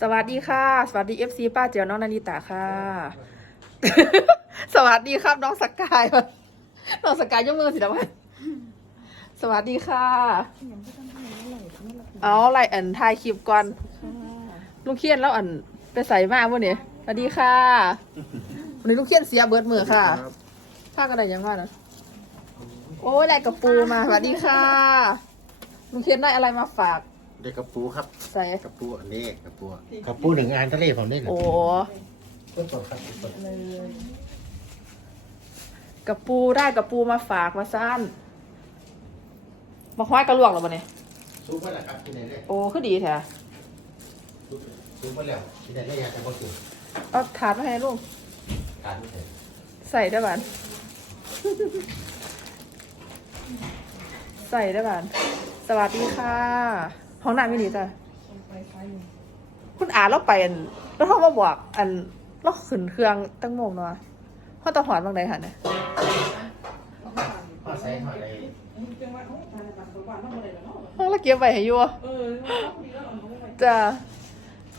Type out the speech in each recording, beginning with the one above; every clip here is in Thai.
สวัสดีค่ะ สวัสดี FC ป้าเจียวน้องนานิตาค่ะ สวัสดีครับน้องสกายน้องสกายยกมือสิละวันสวัสดีค่ะเอาไลอันถ่ายคลิปก่อนลูกเคียนแล้วอันไปใส่มากวะเนี่ยสวัสดีค่ะวันนี้ลูกเคียนเสียเบิร์ดมือค่ะข้าก็ไดยังว่านะโอ้ยได้กระปูมาสวัสดีค่ะลูกเคียนได้อะไรมาฝาก เด็กกระปูครับใส่ กระปูอันนี้กระปูกระปูหนึ่งอันทะเลผมนี่หนึ่งโอ้ต้นต้นครับต้นกระปูได้กระปูมาฝากมาซ่านมาคว้ายกระลวกหรอบ่เนี่ยซุปมาแล้วครับที่ไหนเนี่ยโอ้คือดีแท้ซุปซุปมาแล้วที่ไหนเนี่ยอยากจะบอกถึงเอาถาดมาให้ลูกการไม่เสร็จใส่ได้บ้าน ใส่ได้บ้าน สวัสดีค่ะ ห้องน้ำไม่ดีจ้ะคุณอาเราไปอันแล้วเขามาบอก อันเราขึ้นเครื่องตั้งโมงเนาะเขาตะหอนบางใดค่ะเนี่ยมาใส่หน่อยเลยห้องเราเก็บไว้ให้อยู่จ้ะ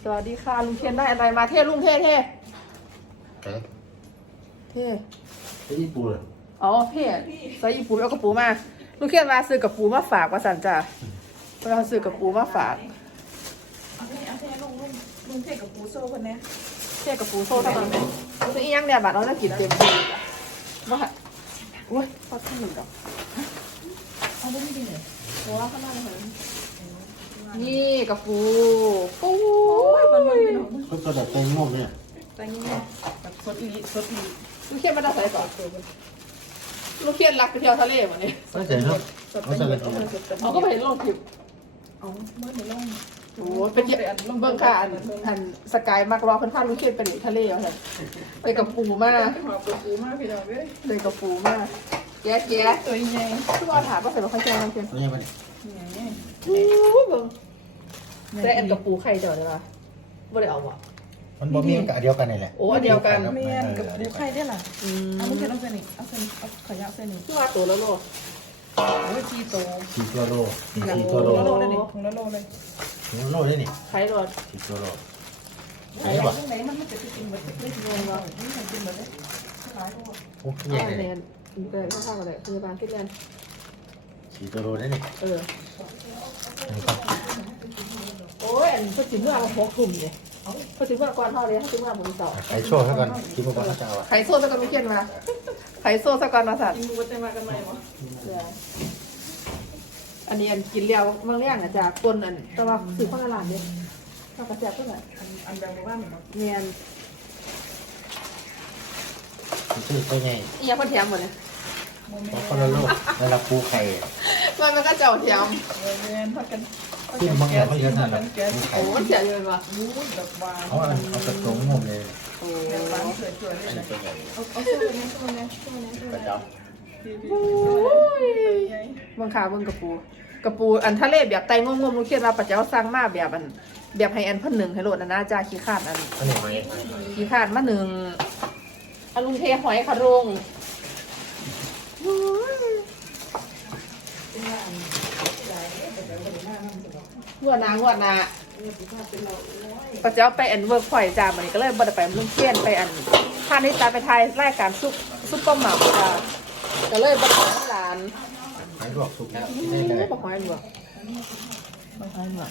สวัสดีค่ะลุงเทียนได้อะไรมาเท่ลุงเท่เท่เอ๊ะเท่ที่ญี่ปุ่นอ๋อเท่ใส่ญี่ปุ่นเอากระปูมาลุงเทียนมาซื้อกระปูมาฝากว่าสันจ้ะ เราซื้อกระปูมาฝากเอาแค่เอาแค่ลงลุงลุงเทกับปูโซ่คนเนี้ยเท่กระปูโซ่เท่านั้นซื้ออีหยังเนี่ยบัตรเราจะกินเต็มที่ว่าอุ้ยพอดหนึ่งดอกเอาไม่ดีเลยหัวข้างหน้าเลยนี่กระปูปูมันมันเป็นของต้นต้นแบบเต็มงงเนี่ย แต่งี้ไงแบบสดอีสดอีลุงเทียนมาได้ใส่ก่อนลุงเทียนรักไปเที่ยวทะเลวันนี้ ไม่เสร็จเนาะ สดเป็นเอามาสดเป็นเขาก็ไปเห็นลงคลิป เอาเมื่อในลงโอ้เป็นเบิ่งเบิ่งค่ะอันอันสกายมักรอเพิ่นพาลุงเทียนไปเล่นทะเลเอาซั่นไปกับปูมาหอบปูมากพี่น้องเว้ยไปกับปูมาแก๊ะแก๊ะตัวใหญ่คือว่าถามว่าใส่บ่ค่อยแก่น้ำเทียนนี่มันใหญ่โอ้เบิ่งแต่อันกับปูไข่เดียวได้ป่ะบ่ได้เอาบ่มันบ่มีกับเดียวกันนี่แหละโอ้อันเดียวกันเมียนกับปูไข่ได้ล่ะอืมเอาไม่ใช่เอาเส้นนี้เอาเส้นเอาขยะเส้นนี้คือว่าตัวละโล โอ้ยชีโตสี่ตัวโลสี่ถุตัวโลงละโลเลยนี่ถุงละโลเลยถึงโลได้นี่ไข่รสสี่ตัวโลไหนไหนมันไม่จะกินหมดเลยไม่กินหมดเลยไม่กินหมดเลยหลายตัวโอ้ยใหใหญ่ญ่เลเลยยเกินข้าวๆกันเลยคือบ้านคิดกันสี่ตัวโลได้นี่เออนี่ครับโอ้ยอันเพิ่นสิเมื่อเอาหกกลุ่มเลย เพิ่นสิเมื่อก่อนเท่าเลยเพิ่นสิเมื่อผมต่อไข่โชว์ซะก่อนคิดว่าเขาจะเอาอะไข่โซ่ซะก่อนไม่เขียนมาไข่โซ่ซะก่อนมาสัตว์กินหมูเต็มมากันไหมวะอันนี้อันกินแล้วบางเรื่องอาจจะปนอันแต่ว่าซื้อข้าวหลานเนี่ยข้าวกระแจบเท่าไหร่อันอันแบบบ้านเนี่ยเนียนชื่อตัวใหญ่อีหยังเพิ่นแถมหมดเลยโมเมนของต์คนละโลแล้วเราปูไข่มันมันก็เจ้าแถมโมเมนต์พักกัน ขึ้นบางอย่างเขาเยอะนาดนั้นแก๊สปูโอ้ไข่มันเสียว่ะรู้แบบวาเขาอันเอากระตรงงมเลยโอ้แบบวางสวยๆเลอัยนนี้ตัวใหญ่เอาเอาโซ่เนี่ยโซ่เนี่ยโซ่เนี่ยโซ่กระเนี่ยจับเบิ่งขาเบิ่งกระปูกระปูอันทะเลแบบไตงงๆลูกเขียนว่าปัจเจ้าสร้างมาแบบอันแบบให้อันเพิ่นหนึ่งให้โลดอันนะจ้าขี้ขาดอันอันนี้ไหมขี้ขาดมาหนึ่งอลุงเทหอยคารุง งวดหนางวดหนาปัจเจ้าไปอันเวิร์กพอยต์จ้ามันนี้ก็เลยบ่ได้ไปลุงเขียนไปอันท่านนี้ตาไปทายรายการซุปซุปเปอร์หม่ำจ้าก็เลยบ่ได้ไปร้านหายลวกสุกแล้วอืได้มเลยบ่หอยหลวกบ่หอยหลวก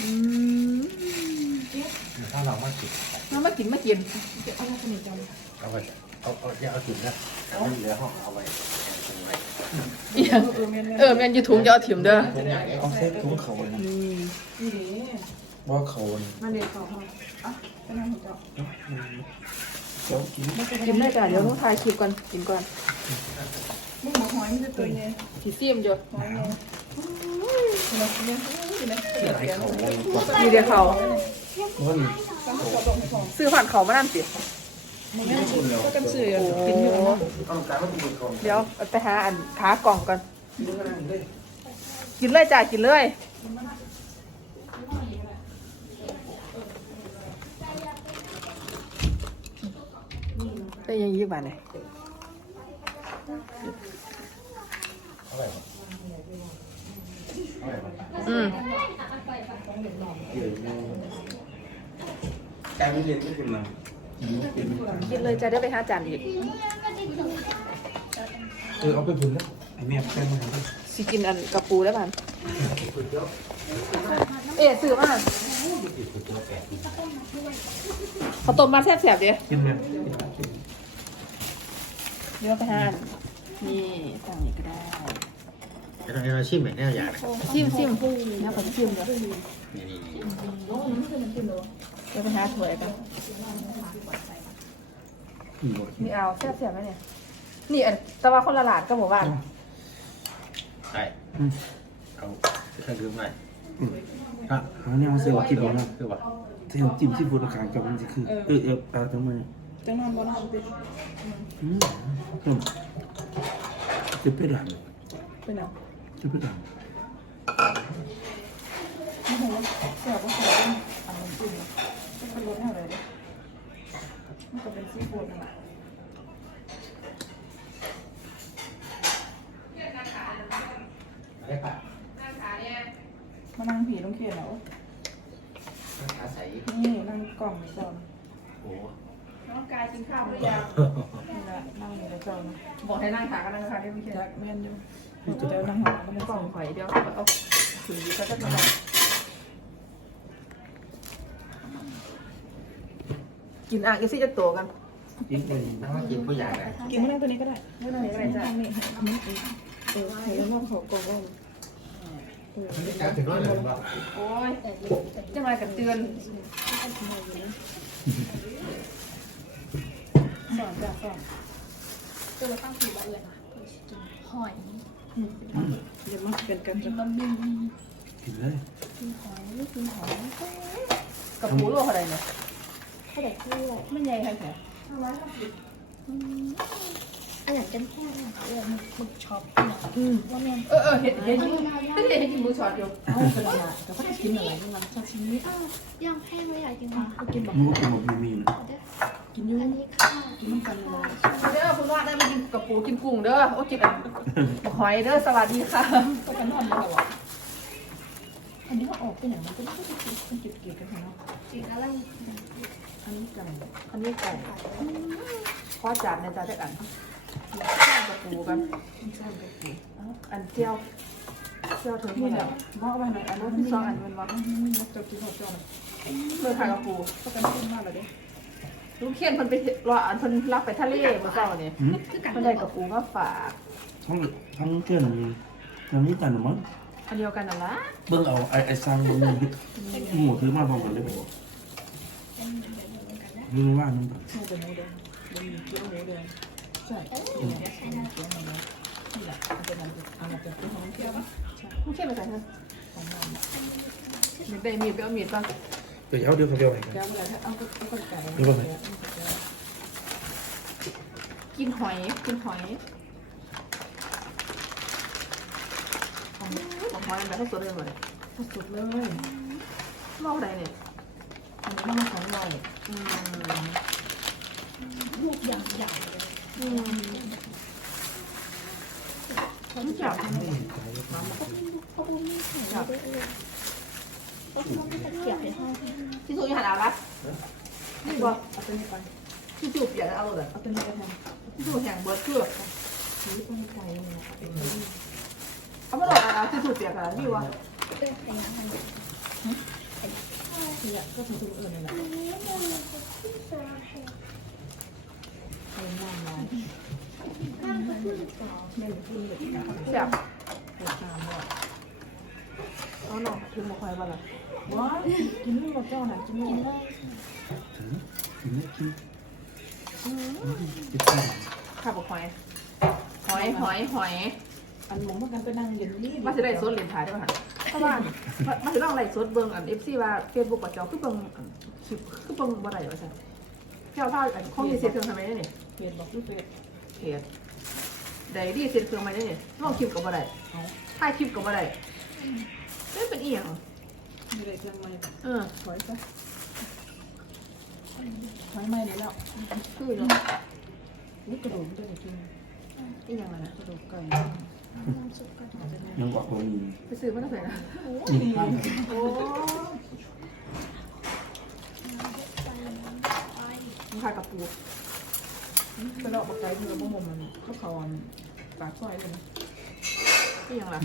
อืมถ้าเรามาจิบมามากินมากินเอาไปเอาเอาอย่าเอาจิบนะเอาเหลือห้องเอาไว้ เอียงเออแม่นอยู่ถุงจะเอาถิ่มเด้อเอาเส้นถุงเขานะว่าเขามาเด็กเขาอะไปนั่งหัวเจาะเจ้ากินกินได้จ้ะเดี๋ยวต้องถ่ายคลิปก่อนกินก่อนมึงหมอหอยมันจะตัวใหญ่สิซีมอยู่หอยเตี้ยงอยู่นะเส้นไหนเขามีเดียวเขามันต้องขอบอกของซื้อผ่านเขามานั่นสิ ก็กันสื่อกินอยู่นารว่าคุณเดี๋ยวไปหาอันขากล่องก่อน กินเลยจ้ะกินเลยไปยังยี่บาทเลยอืมแกไม่เรียนไม่เป็นไรเป็น กินเลยจะได้ไปหาจานอีกเออเอาไปบุญแล้วไอ้แม่แป้งมาให้ด้วยสิกินอันกระปูได้ป่ะเอ๊ะซื้อมาเขาวต้มมาแซ่บๆเดี๋ยวกินไหมเดี๋ยวไปหาอันนี่สั่งอีกก็ได้ไอ้เราไอ้เราชิมไหมเนี่ยอยากนะชิมชิมนะผมชิมเดี๋ยวนี่นี่นี่ เดี๋ยวไปหาถ้วยกันอืมมีเอาแซ่บๆไหมเนี่ย นี่อันแต่ว่าคนละหลาดก็หมู่บ้านใช่เอาเครื่องดื่มหน่อยอะหาแนวเสียวคิดคือเอาว่านะคือว่าเสียวจิ้มซีฟู้ดอาหารกับมันสิคือ เออเออเอาทำไมจังนอนบ่นอนติอืมอืมจะไปด่านเป็นเอาจะไปด่านโอ้โหแซ่บบ่แซ่บอันนั้นจริงมันเป็น รสแนวไหนเด้มันก็เป็นซีฟู้ดนั่นแหละได้ปะมานั่งผีลงเขียนแล้วอาศัยนี่นั่งกล่องนี่ก่อนโอ้น้องกายกินข้าวหรือยังนี่แหละนั่งอยู่ในกล่องบอกให้นั่งขากันนั่งขาเดี๋ยวพี่เขียนจักแม่นอยู่เดี๋ยวนั่งหาก็ไม่กกล่ล่อองงหอยเดี๋ยวเอาถึงดีก็จะมา กินอ่างอีซี่จะตัวกัน กินเป็นน้ำกินผู้ใหญ่นะกินมานั่งตัวนี้ก็ได้ไม่ต้องอะไรจ้ะนี่นี่เออเห็นว่าเขากล่องการถึงร้อยเลยว่าโอ้ยจะมากับเตือนสอนจ้ะสอนตัวตั้งสี่ใบเลยค่ะหอยเดี๋ยวมันเป็นกันกิจ้ะนบะหมี่กินเลยกินหอยกินหอยกับปูโลกอะไรเนี่ย ข้าวแดกกล้วยไม่ใหญ่ใครแผลอืมอันไหนกันแค่ไหนเออหมึกช็อปว่าแม่เออเออเห็นเห็นเห็นเห็นเห็นมือช็อตอยู่เอาเป็นอะไรแต่ก็จะกินอะไรนี่มันชอบชิ้นนี้อ้าวย่างแห้งไม่อยากกินหรอกินแบบมันก็เป็นแบบมีนะกินยูอันนี้ค่ะกินน้ำกันเลยเด้อคุณว่าได้มากินกับปูกินกุ้งเด้อโอ้กินอันหอยเด้อสวัสดีค่ะก็กันนอนมาตลอดอันนี้เขาออกไปไหนมันก็ไม่ได้กินเป็นจุดเกี่ยวกันเนาะกินอะไร อันนี้ไก่ อันนี้ไก่ข้อจานในจานได้กันข้าวกับปูกันอันนี้ไส้กระปุกอันเจียวเจียวถึงนี่นี่แหแหละมองไปหน่อันอันนี้นี้ที่ที่สสอองงอัอันนเป็นวะจะกินหัวจอนเมื่อขายกับปูก็กันขึ้นมากเลยลุงเขียนเพิ่นไปรออันเพิ่นรับไปทะเลเมื่อเช้านี่อืมคือกันเพิ่นได้กับปูมาฝากทั้งทั้งเกินมีทั้งนี้กันหรือมั้งอันเดียวกันน่ะล่ะเบิ่งเอาไอ้ไอ้ซังเบิ่งหมูถือมาพร้อมกันเลยบ่ รู้ว่ามันแบบน่าจะหมูแดงเป็นเกี๊ยวหมูแดงใช่เกี๊ยวหมูแดงนี่แหละมันเป็นอะไรเอามาเป็นหอมเกี๊ยวปะใช่ลุงเขียนไปใส่ฮะของมันอยากได้มีดไปเอามีดป่ะเดี๋ยวเอาเดี๋ยวเขาเอาให้กันเดี๋ยวเวลาถ้าเอาก็ก็ไก่กินหอยกินหอยของหอยแบบสดเลยเลยสดเลยเมาอะไรเนี่ย อันนี้มันของเราอืมลูกอย่างใหญ่เลยอืมผมจับเขาไม่เขาไม่มีไข่ด้เลยเขาต้องมีตะเกียบในห้องที่สูงอยู่หันเอาละนี่บอกเอาตัวนี้ไปที่จูบอยากเอาเลยเอาตัวนี้ไปแทนที่สูงแห่งเบิร์ดเพื่อซื้อตัวนี้ไก่เนี่ยเอามาหลอกนะที่สูบเปียกอะไรนี่วะ เป็นไข่ยังไงเนี่ยก็คือตัวอื่นนี่แหละอันนี้มันคือซาห้งเป็นน้ำลายข้างก็คือต่อแม่ขึ้นเลยนะครับบบปวดตามว่าเอาหน่อถึงมาคอยบ้างละว้ากินนี่เราเจ้าหน่ะกินนี่ได้ถือกินได้กินกินข้าวบกหอยหอยหอยหอยอันหมองมันกันไปนั่งเย็นนี่มาจะได้สดเหรียญถ่ายได้ป่ะ เพราะว่ามาจะต้องไล่สดเบิ้งอันเอฟซีว่าเฟซบุ๊กกับเจ้าคือเบิ้งคลิปคือเบิ้งบ่ได้ว่าใช่เจ้าว่าอันข้องดีเซ็ตเครื่องทำไมได้เนี่ยเปลี่ยนบอกลูกเปลี่ยนเพจไดดีเซ็ตเครื่องทำไมได้เนี่ยลองคลิปกับบ่ได้เอาถ่ายคลิปกับบ่ได้ไม่เป็นอีหยังไม่ได้เครื่องไม้เออถอยซะถอยไม้นี่แล้วคือเนาะนี่กระดูกตัวนี้กินอีหยังล่ะนะกระดูกไก่น้ำซุปก็ได้ ยังกว่าตัวนี้ไปซื้อมาตั้งแต่นะหนึ่งข้างมึงขายกับปูไปเลาะปากไก่ที่เราบ่มมันข้าวคอนปากซอยเลยนี่ยังล่ะ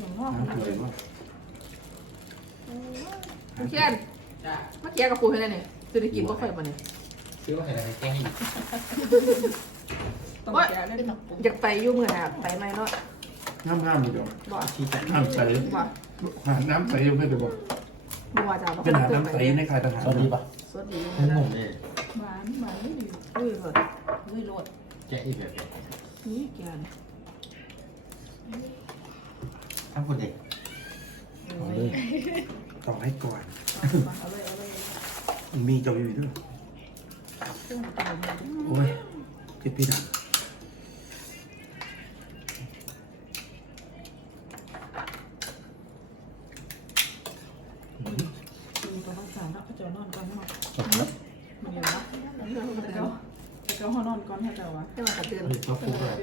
อย่างงอกมันเลยว่าเขียนเมื่อกี้กับปูเท่าไหร่เนี่ยจะได้กินก็ค่อยมาเนี่ยซื้อมาให้อะไรแกงอีก ต้องแกะได้เป็นหนักปูอยากไปอยู่เมื่อน่ะไปไหมเนาะน้ำห้ามเลยเดี๋ยวบ่ชี้จัดน้ำใสบ่หาน้ำใสไม่ได้บอกบ่ว่าจะบ่เป็นหาน้ำใสในคายทหารสวัสดีปะสวัสดีทั้งหมดเลยหวานหวานนี่ดีอุ้ยเบิดอุ้ยโลดแกะอีกแบบนี้นี่แกนทั้งคนเด็กเอาเลยต่อให้ก่อนเอาเลยเอาเลยมันมีเจ้าอยู่ด้วยเครื่องตัวนี้โอ้ยเจ็บพี่ดัง คือตัวรักษาเนาะเขาจะนอนก่อนเนาะ ครับ มันอยู่นะแต่เจ้าแต่เจ้าห้องนอนก่อนให้เจ้าวะ ให้มากระเตือน นี่ตัวปูเลย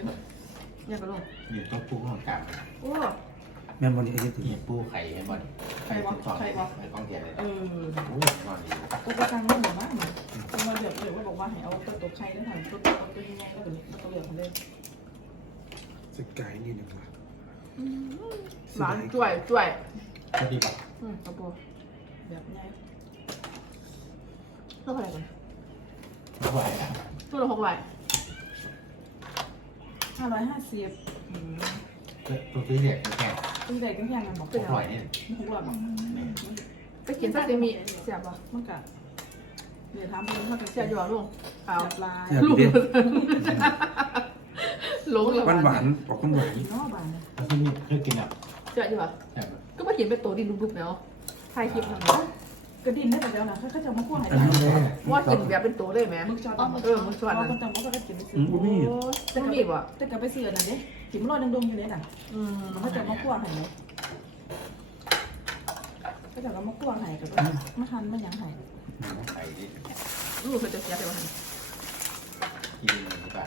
เนี่ย ก็ลงนี่ตัวปูของกลางโอ้ แม่นบอลนี่ไอ้ที่ถึงนี่ปูไข่ให้บอลไข่ของไข่ของแกเลยเออโอ้ยนอนดีก็จะสั่งมาหมู่บ้านเนี่ยมาเดือดเลยว่าบอกว่าให้เอาตัวตกไข่ได้ถ่ายตัวตกตัวยังไงแล้วแบบนี้มันก็เหลือของเล่นสกายนี่หนึ่งว่ะหวานจ่วยจ่วยสวัสดีปะอืมกระปูแบบไงเท่าไหร่กันไม่ไหวอะตัวละหกร้อยห้าร้อยห้าสิบ ตัวที่เด็กแกงตั้งแต่กันแพงกันบอกอร่อยนี่หกร้อยบาทไปกินซาซิมิเสียบป่ะมันกะเดี๋ยวทำเป็นเท่ากันเสียบอยู่อะลุงเอาจับลายแซ่บลูกเด็ดลงแล้วหวานหวานออกข้างหวานอีกนอกบานเนี่ยแล้วที่นี่เคยกินอะเสียบอยู่อะแบบก็มาเขียนเป็นตัวดินดุบๆแล้วถ่ายคลิปทำไมกระดิ่งได้แต่เดียวนะเขาจะมาคั่วให้อันได้นี้แหละว่ากินแบบเป็นตัวได้ไหมมึกช็อตเออมึกช็อตเรานะคนจำว่าก็กินไปซื้อือมบ่มีโอ้จะมีบ่แต่กลับไปซื้อนั่นดิ กินมันลอยดงๆอยู่เลยน่ะอืมเขาจะมาคั่วให้เลยก็จะมาคั่วให้กับมาหั่นมาหยังให้ไข่ดิลูกเคยจะเสียไปวันกินดีป่ะ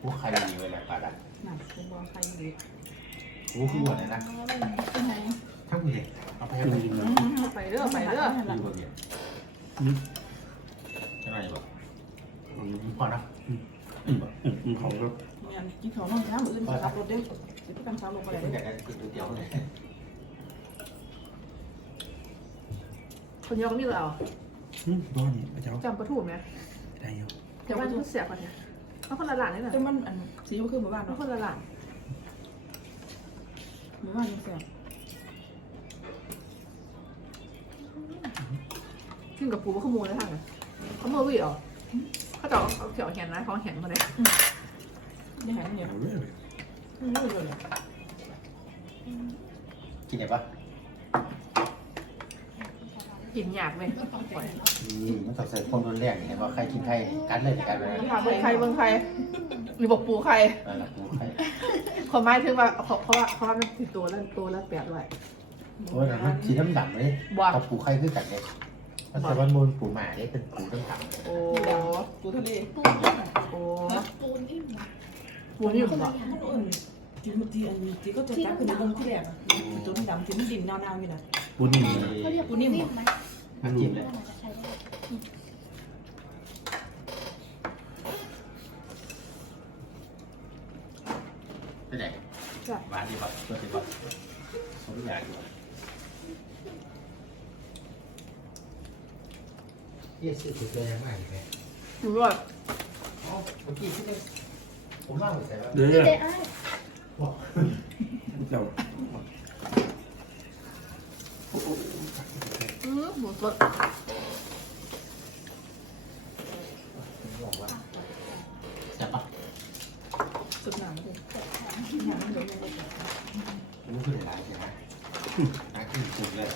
ปูไข่ดีเวลาปลาดันน่ะเป็นบอลไข่ดีปูคือหวานเลยนะเป็นไงทั้งเด็กเอาไปให้จไปริดีงๆนะไปเด้อไปเด้อกว่าเดียวอืมจะไหนบ่พอนะอืมอืมเขาก็ เนี่ยกินข้าวน้องน้ำอื่นขับรถเด้สิไปกันเช้าลงไปเดี๋ยวเลยอยากจะกินก๋วยเตี๋ยวเลยคนเดียวก็มีเราอืมบ้านนี่พระเจ้าจำประถูไหมได้อยู่แต่ว่าเขาเสียก่อนเนี่ยเขาคนละหลานนี่แหละแต่มันอันสีมันคือหมู่บ้านเขาเนาะคนละหลานหมู่บ้านยังแซ่บขึ้นกับปูว่าขโมยแล้วทางอะเขาโมยวิ่งเหรอเขาจะเอาเขียวแขนนะเขาแขนมาเลย ยังไงเนี่ยเอาเลยไม่รู้เลยกินได้ปะกินยากเลยมันต้องใส่ความรุนแรงเห็นว่าใครกินใครกันเลยกันเลยถามเมืองใครเมืองใครหรือบอกปูใครนั่นแหละกูใครคนหมายถึงว่าเขาเขาว่าเขาว่ามันติดตัวแล้วตัวแล้วแปดด้วยโอ้ยมันสีดำดำเลยกับปูไข่คือกันเลยมันแต่ว่ามูลปูหมาเนี่ยเป็นปูดำดำโอ้ ปูทะเลปูโอ้ปูนิ่มนะ ปูนี่ผมบอกมันอุ่นจีมันจีอันนี้จีก็จะจับขึ้นในวงที่แรกอะตัวดำจีมันดินนาวๆอยู่นะบุญนี่เขาเรียกปูนิ่มไหมมันจิ้มเลยน่าจะใช้ได้ไปไหนหวานดีป่ะตัวดีป่ะสมอยากอยู่ยี่สิบสุดเลยยังไงแม่ถือว่าอ๋อเมื่อกี้ที่ได้ผมเล่าไปใส่ว่าเด้อเจ๊อ้าย บอกเจ้าอืมหมูสด บอกว่าจับปะ สุดหนังเลย รู้คือหลายใช่ไหมนักกินสุดเลย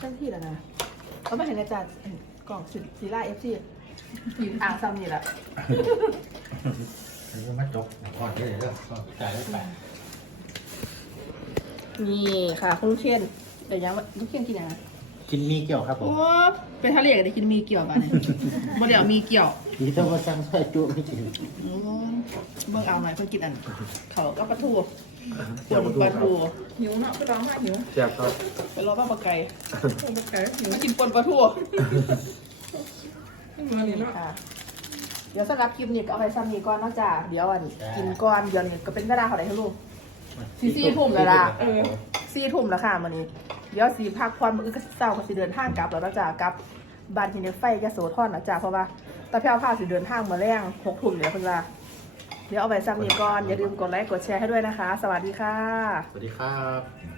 ตั้งที่แล้ว นะเขาไม่เห็นอาจารย์กล่องสิซีล่าเอฟซีกินอ่างซ้ำนี่แหละนี่มาจกก่อนได้เลยเรื่องก่อนจ่ายได้ไปนี่ค่ะคุณลูกเชียนเดี๋ยวยังลูกเชียนกินยังไงกกินมีเกี่ยวครับผโอ้มเป็นทะเลก็ได้กินมีเกี่ยวกันเนี่ยบ่เดี๋ยวมีเกี่ยวนี่ต้องมาสั่งใส่จุไม่กินโอ้เบิ่งเอาหน่อยเพื่อกินอันเขาก็ปลาทู เกี่ยวปมาลาดูทูหิวเนาะไปร้องมาหิวเกี่ยวครับไปรอบ้าปลาไก่โอ้ไก่หิวมากินปนปลาทูมานี่เนาะค่ะเดี๋ยวสำหรับคลิปนี้ก็เอาไปซ้ำนี้ก่อนเนาะจ้าเดี๋ยวอันกินก่อนเดี๋ยวนี้ก็เป็นเวลาเท่าไหร่คะลูกสี่สี่ทุ่มแล้วล่ะเออสี่ทุ่มแล้วค่ะมื้อนี้ เดี๋ยวสีพักผ่อนมื้ออื่นก็สิเช้าก็สิเดินทางกลับแล้วเนาะจ้ากลับบ้านที่ในไฟยโสธรนะจ้าเพราะว่าตาแพ้วพาสิเดินทางมาแรงหกทุ่มเดี๋ยวเพิ่นว่า เดี๋ยวเอาไปซ้ำนี้ก่อน อย่าลืมกดไลค์กดแชร์ให้ด้วยนะคะ สวัสดีค่ะ สวัสดีครับ